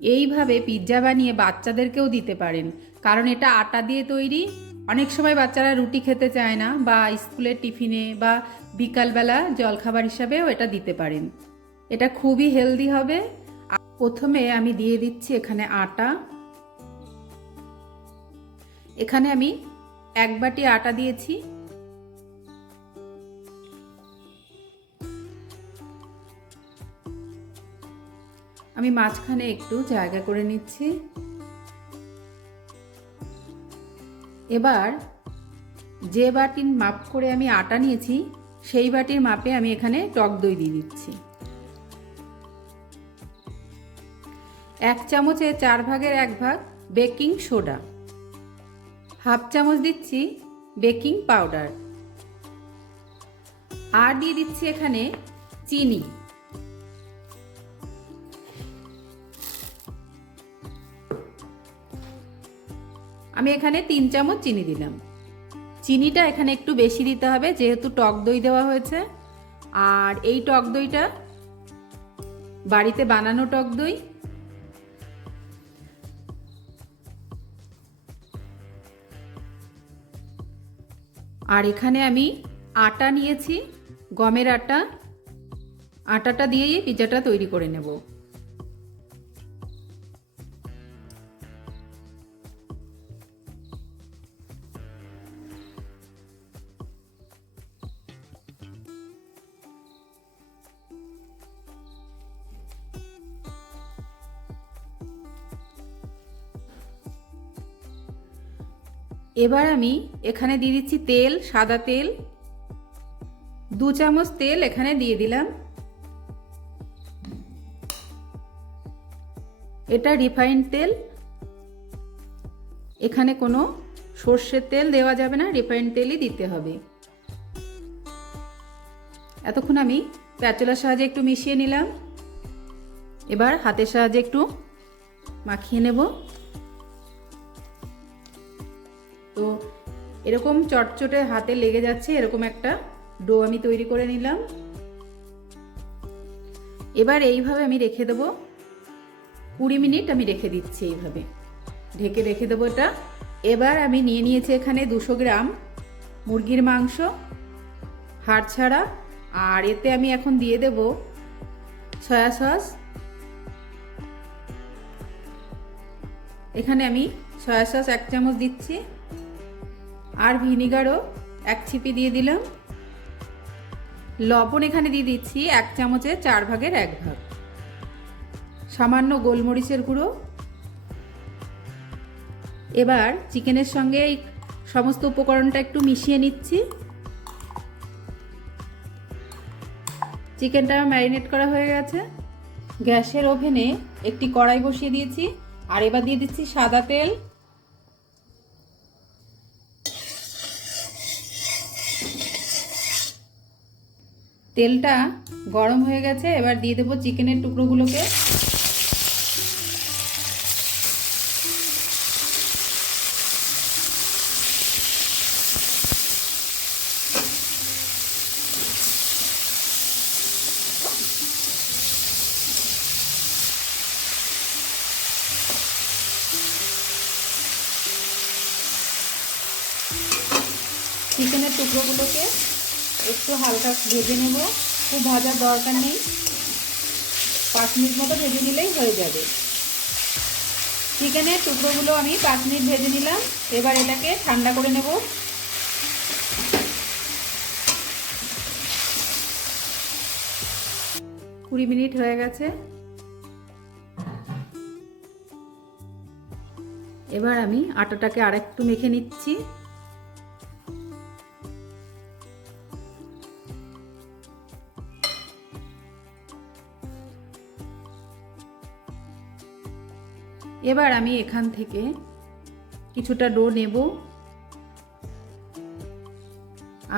এইভাবে পিৎজা বানিয়ে বাচ্চাদেরকেও দিতে পারেন। কারণ এটা আটা দিয়ে তৈরি। অনেক সময় বাচ্চারা রুটি খেতে চায় না বা স্কুলের টিফিনে বা বিকালবেলা জলখাবার হিসাবেও এটা দিতে পারেন। এটা খুবই হেলদি হবে। প্রথমে আমি দিয়ে দিচ্ছি এখানে আটা। এখানে আমি এক বাটি আটা দিয়েছি। আমি মাঝখানে একটু জায়গা করে নিচ্ছি। এবার যে বাটির মাপ করে আমি আটা নিয়েছি, সেই বাটির মাপে আমি এখানে টক দই দিয়ে দিচ্ছি। এক চামচে চার ভাগের এক ভাগ বেকিং সোডা। হাফ চামচ দিচ্ছি বেকিং পাউডার। আর দিয়ে দিচ্ছি এখানে চিনি। আমি এখানে তিন চামচ চিনি দিলাম। চিনিটা এখানে একটু বেশি দিতে হবে, যেহেতু টক দই দেওয়া হয়েছে। আর এই টক দইটা বাড়িতে বানানো টক দই। আর এখানে আমি আটা নিয়েছি, গমের আটা। আটাটা দিয়েই পিৎজাটা তৈরি করে নেব। এবার আমি এখানে দিয়ে দিচ্ছি তেল, সাদা তেল। দু চামচ তেল এখানে দিয়ে দিলাম। এটা রিফাইন্ড তেল। এখানে কোনো সর্ষের তেল দেওয়া যাবে না, রিফাইন্ড তেলই দিতে হবে। এতক্ষণ আমি প্যাচলার সাহায্যে একটু মিশিয়ে নিলাম। এবার হাতের সাহায্যে একটু মাখিয়ে নেব। এরকম চটচটে হাতে লেগে যাচ্ছে, এরকম একটা ডো আমি তৈরি করে নিলাম। এবার এইভাবে আমি রেখে দেবো। কুড়ি মিনিট আমি রেখে দিচ্ছি এইভাবে। ঢেকে রেখে দেবো এটা। এবার আমি নিয়ে নিয়েছি এখানে দুশো গ্রাম মুরগির মাংস, হাড় ছাড়া। আর এতে আমি এখন দিয়ে দেব সয়া সস। এখানে আমি সয়া সস এক চামচ দিচ্ছি। আর ভিনিগারও এক ছিপি দিয়ে দিলাম। লবণ এখানে দিয়ে দিচ্ছি এক চামচে চার ভাগের এক ভাগ। সামান্য গোলমরিচের গুঁড়ো। এবার চিকেনের সঙ্গে এই সমস্ত উপকরণটা একটু মিশিয়ে নিচ্ছি। চিকেনটা ম্যারিনেট করা হয়ে গেছে। গ্যাসের ওভেনে একটি কড়াই বসিয়ে দিয়েছি। আর এবার দিয়ে দিচ্ছি সাদা তেল। তেলটা গরম হয়ে গেছে এবার দিয়ে দেবো চিকেনের টুকরোগুলোকে। চিকেনের টুকরোগুলোকে একটু হালকা ভেজে নেব। খুব ভাজার দরকার নেই। পাঁচ মিনিট মতো ভেজে নিলেই হয়ে যাবে। চিকেনের টুকরোগুলো আমি পাঁচ মিনিট ভেজে নিলাম। এবার এটাকে ঠান্ডা করে নেব। কুড়ি মিনিট হয়ে গেছে। এবার আমি আটাটাকে আরেকটু মেখে নিচ্ছি। এবার আমি এখান থেকে কিছুটা ডো নেব।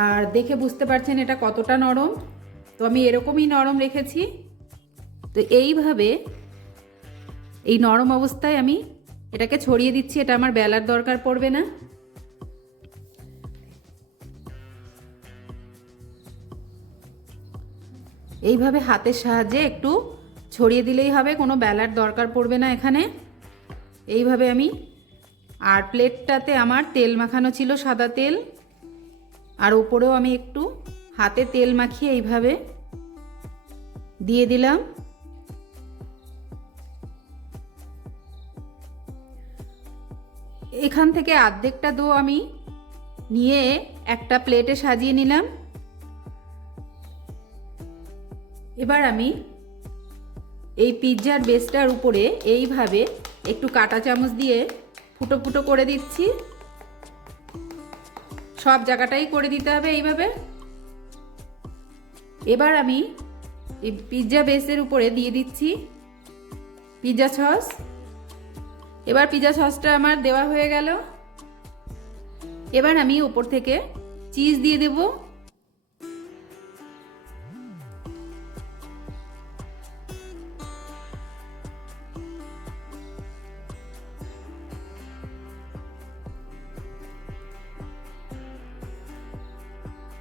আর দেখে বুঝতে পারছেন এটা কতটা নরম। তো আমি এরকমই নরম রেখেছি। তো এইভাবে এই নরম অবস্থায় আমি এটাকে ছড়িয়ে দিচ্ছি। এটা আমার বেলার দরকার পড়বে না। এইভাবে হাতের সাহায্যে একটু ছড়িয়ে দিলেই হবে। কোনো বেলার দরকার পড়বে না এখানে। এইভাবে আমি আর প্লেটটাতে আমার তেল মাখানো ছিল সাদা তেল, আর উপরেও আমি একটু হাতে তেল মাখিয়ে এইভাবে দিয়ে দিলাম। এখান থেকে অর্ধেকটা দো আমি নিয়ে একটা প্লেটে সাজিয়ে নিলাম। এবার আমি এই পিৎজার বেসটার উপরে এইভাবে একটু কাটা চামচ দিয়ে ফুটো ফুটো করে দিচ্ছি। সব জায়গাটাই করে দিতে হবে এইভাবে। এবার আমি এই পিৎজা বেসের উপরে দিয়ে দিচ্ছি পিৎজা সস। এবার পিৎজা সসটা আমার দেওয়া হয়ে গেল। এবার আমি উপর থেকে চিজ দিয়ে দেব।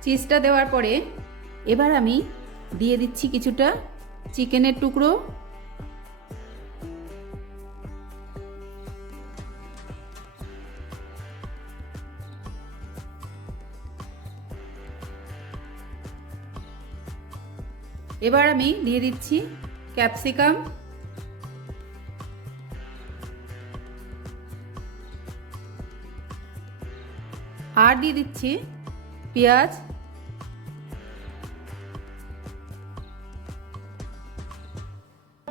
চিজটা দেওয়ার পরে এবার আমি দিয়ে দিচ্ছি কিছুটা চিকেনের টুকরো। এবার আমি দিয়ে দিচ্ছি ক্যাপসিকাম। আর দিয়ে দিচ্ছি পেঁয়াজ।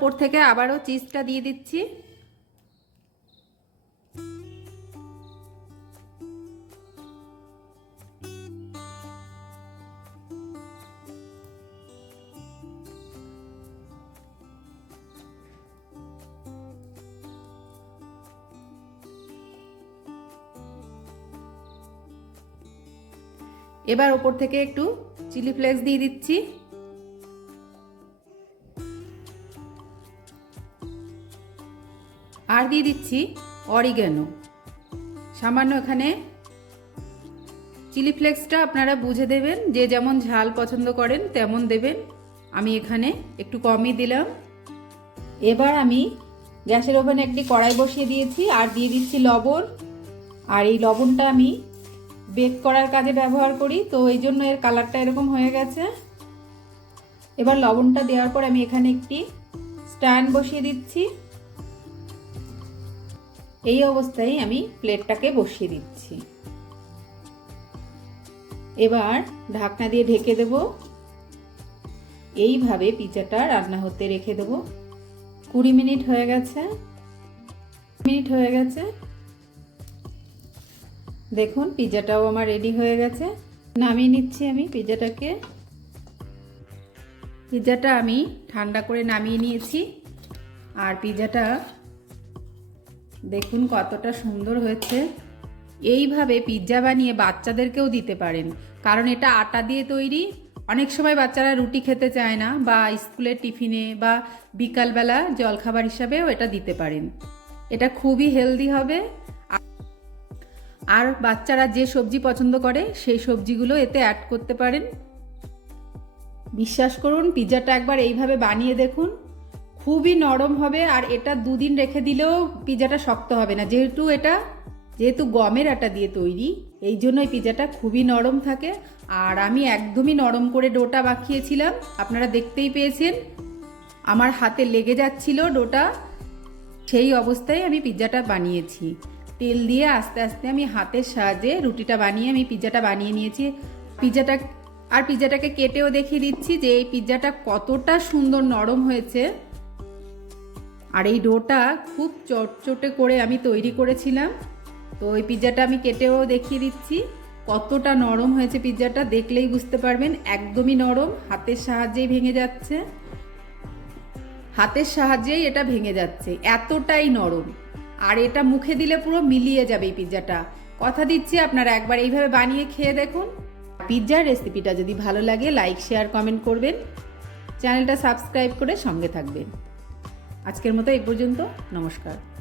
উপর থেকে আবারও চিজটা দিয়ে দিচ্ছি। এবার ওপর থেকে একটু চিলি ফ্লেক্স দিয়ে দিচ্ছি। আর দিয়ে দিচ্ছি অরিগ্যানো সামান্য এখানে চিলি ফ্লেক্সটা আপনারা বুঝে দেবেন, যে যেমন ঝাল পছন্দ করেন তেমন দেবেন। আমি এখানে একটু কমই দিলাম। এবার আমি গ্যাসের ওভেনে একটি কড়াই বসিয়ে দিয়েছি, আর দিয়ে দিচ্ছি লবণ। আর এই লবণটা আমি বেক করার কাজে ব্যবহার করি, তো এই জন্য এর কালারটা এরকম হয়ে গেছে। এবার লবণটা দেওয়ার পর আমি এখানে একটি স্ট্যান্ড বসিয়ে দিচ্ছি। এই অবস্থায় আমি প্লেটটাকে বসিয়ে দিচ্ছি। এবার ঢাকনা দিয়ে ঢেকে দেব। এইভাবে পিজাটা রান্না হতে রেখে দেব। কুড়ি মিনিট হয়ে গেছে। মিনিট হয়ে গেছে। দেখুন, পিজাটাও আমার রেডি হয়ে গেছে। নামিয়ে নিচ্ছি আমি পিজাটাকে। পিজাটা আমি ঠান্ডা করে নামিয়ে নিয়েছি। আর পিজাটা দেখুন কতটা সুন্দর হয়েছে। এইভাবে পিৎজা বানিয়ে বাচ্চাদেরকেও দিতে পারেন। কারণ এটা আটা দিয়ে তৈরি। অনেক সময় বাচ্চারা রুটি খেতে চায় না বা স্কুলের টিফিনে বা বিকালবেলা জলখাবার হিসাবেও এটা দিতে পারেন। এটা খুবই হেলদি হবে। আর বাচ্চারা যে সবজি পছন্দ করে, সেই সবজিগুলো এতে অ্যাড করতে পারেন। বিশ্বাস করুন, পিৎজাটা একবার এইভাবে বানিয়ে দেখুন। খুবই নরম হবে আর এটা দুদিন রেখে দিলেও পিৎজাটা শক্ত হবে না। যেহেতু এটা, যেহেতু গমের আটা দিয়ে তৈরি, এই জন্য এই পিৎজাটা খুবই নরম থাকে। আর আমি একদমই নরম করে ডোটা মাখিয়েছিলাম, আপনারা দেখতেই পেয়েছেন। আমার হাতে লেগে যাচ্ছিল ডোটা, সেই অবস্থায় আমি পিৎজাটা বানিয়েছি। তেল দিয়ে আস্তে আস্তে আমি হাতের সাহায্যে রুটিটা বানিয়ে আমি পিৎজাটা বানিয়ে নিয়েছি। পিৎজাটা আর পিৎজাটাকে কেটেও দেখিয়ে দিচ্ছি যে এই পিৎজাটা কতটা সুন্দর নরম হয়েছে। আর এই ডোটা খুব চটচটে করে আমি তৈরি করেছিলাম। তো ওই পিৎজাটা আমি কেটেও দেখিয়ে দিচ্ছি। কতটা নরম হয়েছে পিৎজাটা দেখলেই বুঝতে পারবেন, একদমই নরম, হাতের সাহায্যেই ভেঙে যাচ্ছে। হাতের সাহায্যেই এটা ভেঙে যাচ্ছে, এতটাই নরম। আর এটা মুখে দিলে পুরো মিলিয়ে যাবে এই পিৎজাটা কথা দিচ্ছি আপনারা একবার এইভাবে বানিয়ে খেয়ে দেখুন। পিৎজার রেসিপিটা যদি ভালো লাগে, লাইক, শেয়ার, কমেন্ট করবেন। চ্যানেলটা সাবস্ক্রাইব করে সঙ্গে থাকবেন। আজকের মতো এই পর্যন্ত নমস্কার।